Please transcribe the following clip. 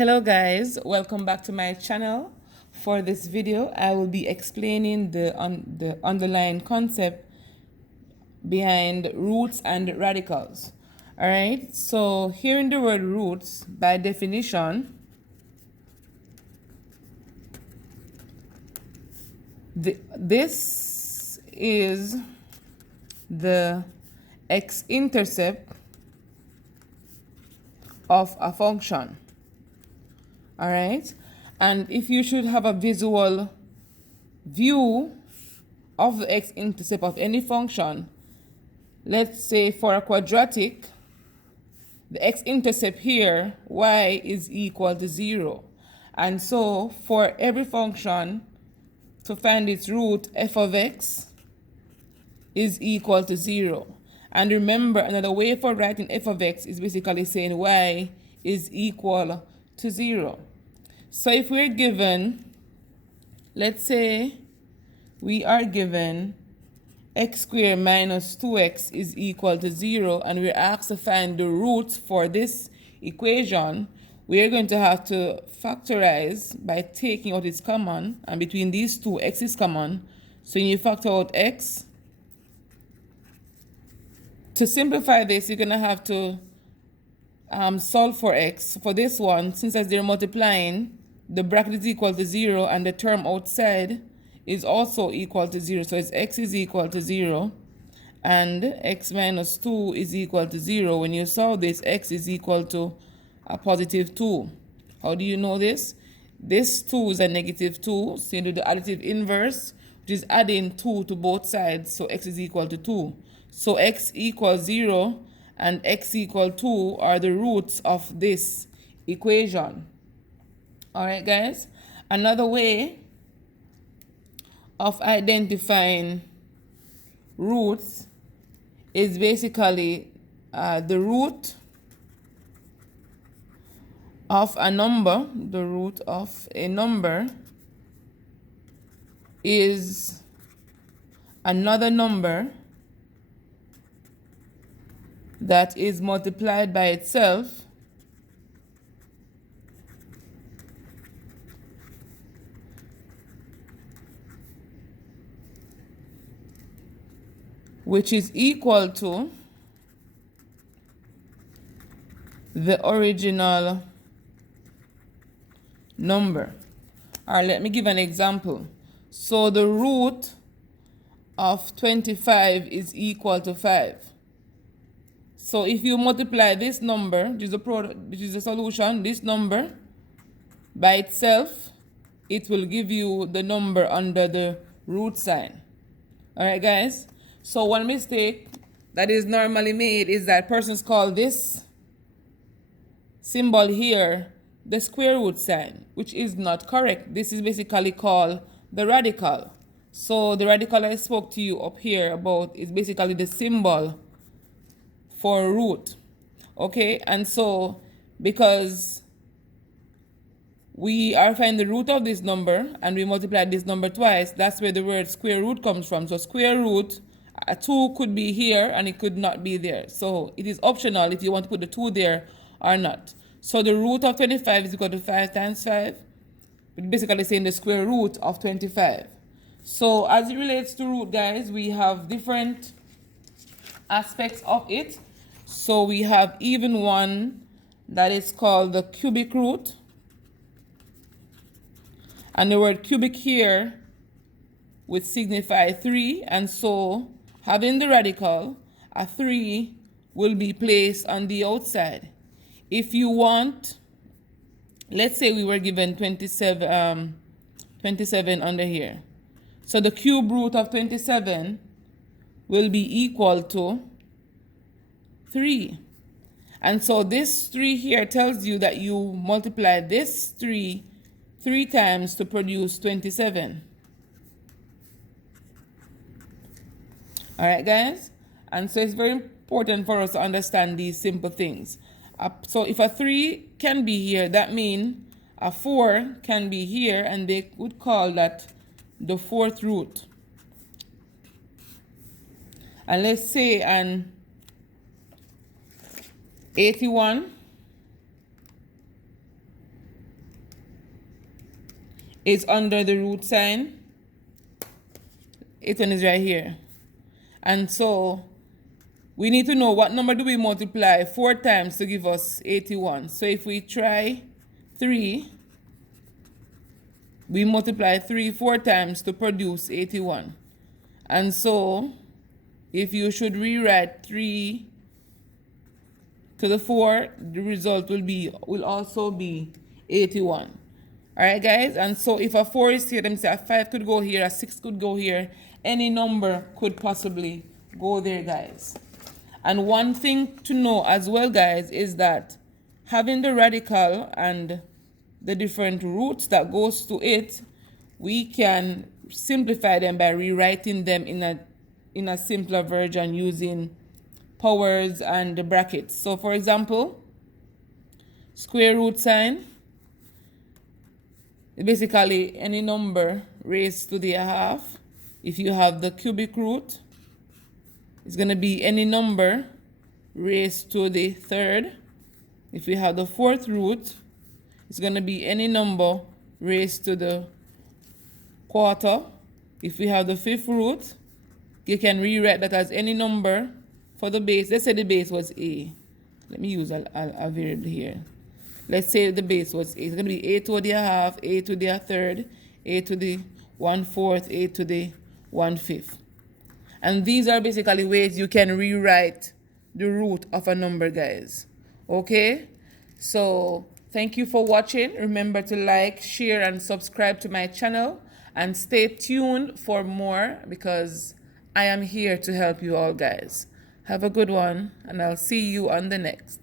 Hello guys, welcome back to my channel. For this video, I will be explaining the underlying concept behind roots and radicals. Alright, so here in the word roots, by definition, this is the x-intercept of a function. All right, and if you should have a visual view of the x-intercept of any function, let's say for a quadratic, the x-intercept here, y is equal to 0. And so for every function to find its root, f of x is equal to 0. And remember, another way for writing f of x is basically saying y is equal to 0. So if we're given, let's say we are given x squared minus 2x is equal to 0, and we're asked to find the roots for this equation, we are going to have to factorize by taking out its common, and between these two, x is common. So when you factor out x, to simplify this, you're going to have to solve for x. For this one, since as they're multiplying, the bracket is equal to 0 and the term outside is also equal to 0. So it's x is equal to 0 and x minus 2 is equal to 0. When you solve this, x is equal to a positive 2. How do you know this? This 2 is a negative 2, so you do the additive inverse, which is adding 2 to both sides, so x is equal to 2. So x equals 0 and x equal 2 are the roots of this equation. All right, guys. Another way of identifying roots is basically the root of a number. The root of a number is another number that is multiplied by itself which is equal to the original number. All right, let me give an example. So the root of 25 is equal to 5. So if you multiply this number, which is the solution, this number by itself, it will give you the number under the root sign. All right, guys. So one mistake that is normally made is that persons call this symbol here the square root sign, which is not correct. This is basically called the radical. So the radical I spoke to you up here about is basically the symbol for root. Okay, and so because we are finding the root of this number and we multiply this number twice, that's where the word square root comes from. So square root, a 2 could be here and it could not be there. So it is optional if you want to put the 2 there or not. So the root of 25 is equal to 5 times 5. We're basically saying the square root of 25. So as it relates to root, guys, we have different aspects of it. So we have even one that is called the cubic root. And the word cubic here would signify 3. And so having the radical, a 3 will be placed on the outside. If you want, let's say we were given 27 under here. So the cube root of 27 will be equal to 3. And so this 3 here tells you that you multiply this 3 times to produce 27. All right, guys? And so it's very important for us to understand these simple things. So if a 3 can be here, that means a 4 can be here, and they would call that the fourth root. And let's say an 81 is under the root sign. 81 is right here. And so we need to know what number do we multiply 4 times to give us 81. So if we try 3, we multiply 3 4 times to produce 81. And so if you should rewrite 3 to the 4, the result will also be 81. Alright guys, and so if a 4 is here, let me say a 5 could go here, a 6 could go here, any number could possibly go there, guys. And one thing to know as well, guys, is that having the radical and the different roots that goes to it, we can simplify them by rewriting them in a simpler version using powers and the brackets. So for example, square root sign, basically any number raised to the half. If you have the cubic root, it's going to be any number raised to the third. If you have the fourth root, it's going to be any number raised to the quarter. If we have the fifth root, you can rewrite that as any number for the base. Let's say the base was a. Let me use a variable here. Let's say the base was a. It's going to be a to the half, a to the third, a to the 1/4, a to the 1/5. And these are basically ways you can rewrite the root of a number, guys. Okay? So thank you for watching. Remember to like, share, and subscribe to my channel. And stay tuned for more because I am here to help you all, guys. Have a good one, and I'll see you on the next.